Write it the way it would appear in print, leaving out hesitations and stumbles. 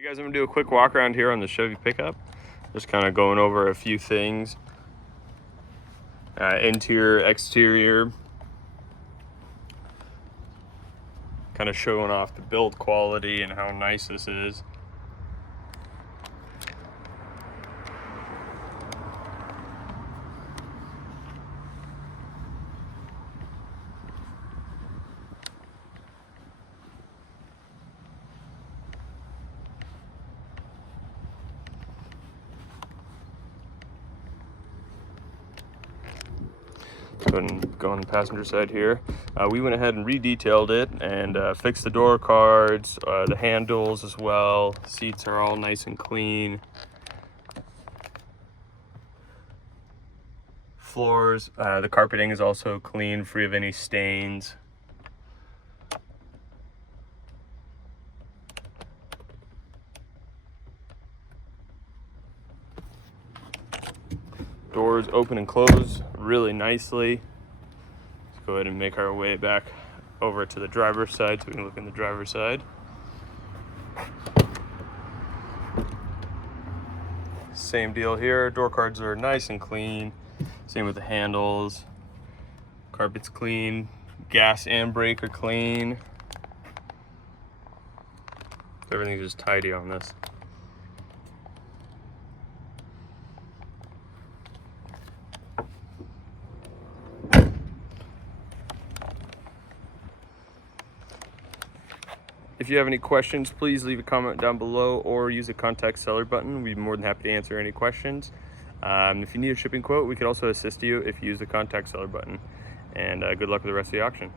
Hey guys, I'm gonna do a quick walk around here on the Chevy pickup. Just kind of going over a few things. Interior, exterior. Kind of showing off the build quality and how nice this is. Go ahead and go on the passenger side here. We went ahead and re-detailed it and fixed the door cards, the handles as well. Seats are all nice and clean. Floors, the carpeting is also clean, free of any stains. Doors open and close really nicely. Let's go ahead and make our way back over to the driver's side so we can look in the driver's side. Same deal here. Door cards are nice and clean. Same with the handles. Carpet's clean. Gas and brake are clean. Everything's just tidy on this. If you have any questions, please leave a comment down below or use the contact seller button. We'd be more than happy to answer any questions. If you need a shipping quote, we could also assist you if you use the contact seller button. And good luck with the rest of the auction.